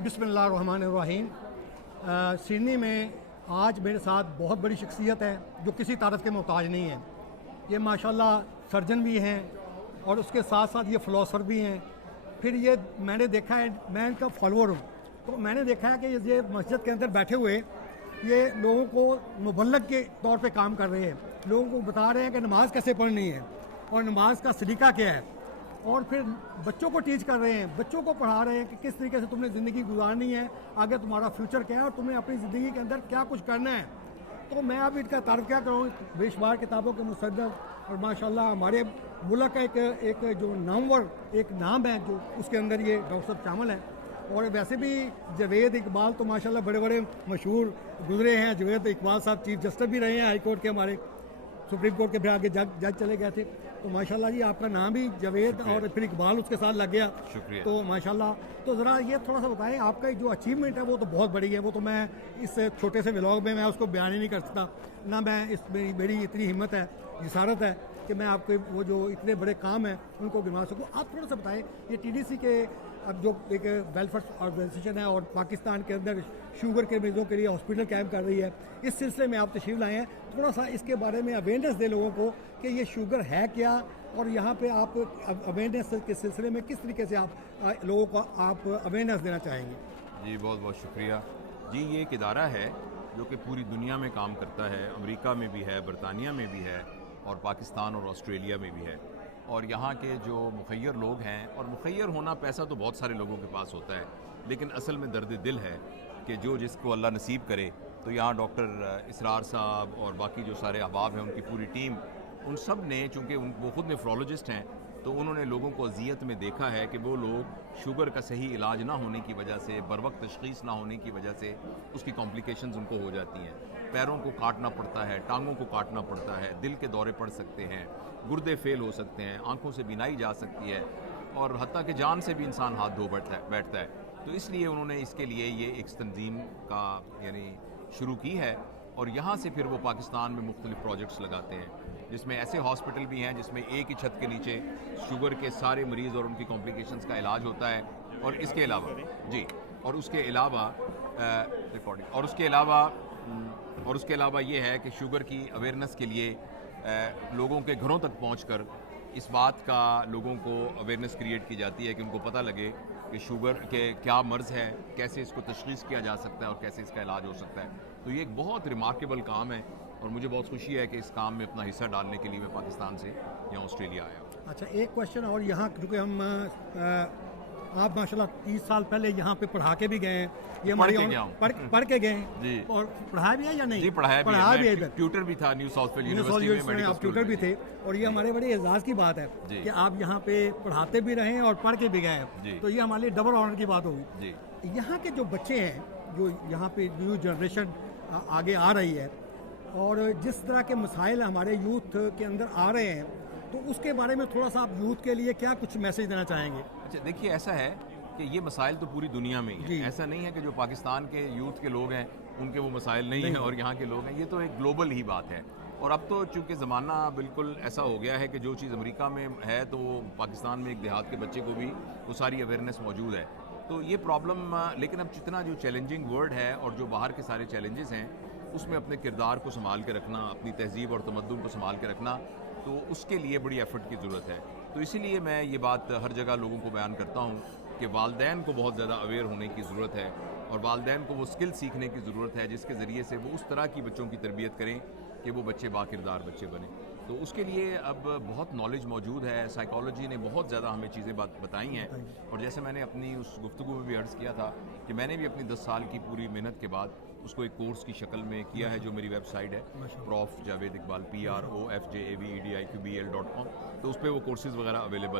बिस्मिल्लाहिर्रहमानिर्रहीम। सिडनी में आज मेरे साथ बहुत बड़ी शख्सियत है जो किसी तारीफ़ के मोहताज नहीं है। ये माशाल्लाह सर्जन भी हैं और उसके साथ साथ ये फ़िलोसोफर भी हैं। फिर ये मैंने देखा है, मैं इनका फॉलोअर हूँ, तो मैंने देखा है कि ये मस्जिद के अंदर बैठे हुए ये लोगों को मुबल्लग के तौर पे काम कर रहे हैं, लोगों को बता रहे हैं कि नमाज़ कैसे पढ़नी है और नमाज का सलीका क्या है, और फिर बच्चों को टीच कर रहे हैं, बच्चों को पढ़ा रहे हैं कि किस तरीके से तुमने ज़िंदगी गुजारनी है, आगे तुम्हारा फ्यूचर क्या है और तुम्हें अपनी ज़िंदगी के अंदर क्या कुछ करना है। तो मैं अब इनका तारीफ़ क्या करूँ, बेशुमार किताबों के मुसद्दक़ और माशाल्लाह हमारे मुल्क का एक जो नामवर एक नाम है जो उसके अंदर ये डॉक्टर साहब शामिल हैं। और वैसे भी जावेद इकबाल तो माशाल्लाह बड़े बड़े मशहूर गुजरे हैं। जावेद इकबाल साहब चीफ जस्टिस भी रहे हैं हाई कोर्ट के, हमारे सुप्रीम कोर्ट के फिर आगे जज चले गए थे। तो माशाल्लाह जी आपका नाम भी जावेद और फिर इकबाल उसके साथ लग गया, शुक्रिया। तो माशाल्लाह, तो ज़रा ये थोड़ा सा बताएं आपका जो अचीवमेंट है वो तो बहुत बड़ी है, वो तो मैं इस छोटे से व्लॉग में मैं उसको बयान ही नहीं कर सकता ना। मैं इस मेरी इतनी हिम्मत है, जिसारत है कि मैं आपके वो जो इतने बड़े काम हैं उनको गिनवा सकूँ। आप थोड़ा सा बताएं ये TDC के अब जो एक वेलफेयर ऑर्गेनाइजेशन है और पाकिस्तान के अंदर शुगर के मरीजों के लिए हॉस्पिटल कैंप कर रही है, इस सिलसिले में आप तशरीफ़ लाए हैं, थोड़ा सा इसके बारे में अवेयरनेस दे लोगों को कि ये शुगर है क्या और यहाँ पे आप अवेयरनेस के सिलसिले में किस तरीके से आप लोगों को आप अवेयरनेस देना चाहेंगे। जी बहुत बहुत शुक्रिया जी। ये एक इदारा है जो कि पूरी दुनिया में काम करता है, अमेरिका में भी है, बरतानिया में भी है और पाकिस्तान और ऑस्ट्रेलिया में भी है। और यहाँ के जो मुखय्यर लोग हैं, और मुखय्यर होना पैसा तो बहुत सारे लोगों के पास होता है, लेकिन असल में दर्द दिल है कि जो जिसको अल्लाह नसीब करे। तो यहाँ डॉक्टर इसरार साहब और बाकी जो सारे अहबाब हैं उनकी पूरी टीम, उन सब ने, चूँकि वो ख़ुद नेफ्रोलॉजिस्ट हैं, तो उन्होंने लोगों को अजियत में देखा है कि वो लोग शुगर का सही इलाज ना होने की वजह से, बरवक्त तशख़ीस ना होने की वजह से उसकी कॉम्प्लिकेशंस उनको हो जाती हैं। पैरों को काटना पड़ता है, टांगों को काटना पड़ता है, दिल के दौरे पड़ सकते हैं, गुर्दे फेल हो सकते हैं, आंखों से बीनाई जा सकती है और हत्ता कि जान से भी इंसान हाथ धो बैठता है। तो इसलिए उन्होंने इसके लिए ये एक तंजीम का यानी शुरू की है और यहाँ से फिर वो पाकिस्तान में मुख्तलिफ प्रोजेक्ट्स लगाते हैं, जिसमें ऐसे हॉस्पिटल भी हैं जिसमें एक ही छत के नीचे शुगर के सारे मरीज़ और उनकी कॉम्प्लिकेशंस का इलाज होता है। और इसके अलावा जी, और उसके अलावा ये है कि शुगर की अवेयरनेस के लिए लोगों के घरों तक पहुंचकर इस बात का लोगों को अवेयरनेस क्रिएट की जाती है कि उनको पता लगे कि शुगर के क्या मर्ज़ है, कैसे इसको तशख़ीस किया जा सकता है और कैसे इसका इलाज हो सकता है। तो ये एक बहुत रिमार्केबल काम है और मुझे बहुत खुशी है कि इस काम में अपना हिस्सा डालने के लिए मैं पाकिस्तान से यहाँ ऑस्ट्रेलिया आया हूँ। अच्छा, एक क्वेश्चन और, यहाँ क्योंकि हम आप माशाल्लाह 30 साल पहले यहाँ पे पढ़ा के भी गए हैं, ये हमारी पढ़ के गए जी, और पढ़ाया भी है या नहीं? जी पढ़ाया भी है, ट्यूटर भी था न्यू साउथ वेल्स यूनिवर्सिटी में, आप ट्यूटर भी थे। और ये हमारे बड़े एजाज़ की बात है कि आप यहाँ पे पढ़ाते भी रहे और पढ़ के भी गए हैं, तो ये हमारे लिए डबल ऑनर की बात होगी। यहाँ के जो बच्चे हैं, जो यहाँ पे न्यू जनरेशन आगे आ रही है और जिस तरह के मसाइल हमारे यूथ के अंदर आ रहे हैं, तो उसके बारे में थोड़ा सा आप यूथ के लिए क्या कुछ मैसेज देना चाहेंगे? अच्छा देखिए, ऐसा है कि ये मसाइल तो पूरी दुनिया में ही है, ऐसा नहीं है कि जो पाकिस्तान के यूथ के लोग हैं उनके वो मसाइल नहीं हैं और यहाँ के लोग हैं, ये तो एक ग्लोबल ही बात है। और अब तो चूँकि ज़माना बिल्कुल ऐसा हो गया है कि जो चीज़ अमेरिका में है तो वो पाकिस्तान में एक देहात के बच्चे को भी वो सारी अवेयरनेस मौजूद है। तो ये प्रॉब्लम, लेकिन अब जितना जो चैलेंजिंग वर्ड है और जो बाहर के सारे चैलेंजेस हैं उसमें अपने किरदार को संभाल के रखना, अपनी तहजीब और तमद्दुन को संभाल के रखना, तो उसके लिए बड़ी एफर्ट की ज़रूरत है। तो इसीलिए मैं ये बात हर जगह लोगों को बयान करता हूँ कि वालिदैन को बहुत ज़्यादा अवेयर होने की ज़रूरत है और वालिदैन को वो स्किल सीखने की ज़रूरत है जिसके ज़रिए से वो उस तरह की बच्चों की तरबियत करें कि वो बच्चे बाकिरदार बच्चे बने। तो उसके लिए अब बहुत नॉलेज मौजूद है, साइकोलॉजी ने बहुत ज़्यादा हमें चीज़ें बताई हैं। और जैसे मैंने अपनी उस गुफ्तगू में भी अर्ज़ किया था कि मैंने भी अपनी 10 साल की पूरी मेहनत के बाद उसको एक कोर्स की शक्ल में किया है, जो मेरी वेबसाइट है prof Javed Iqbal PROFJAVEDIQBL.com। तो उस पर वो कोर्सेज़ वगैरह अवेलेबल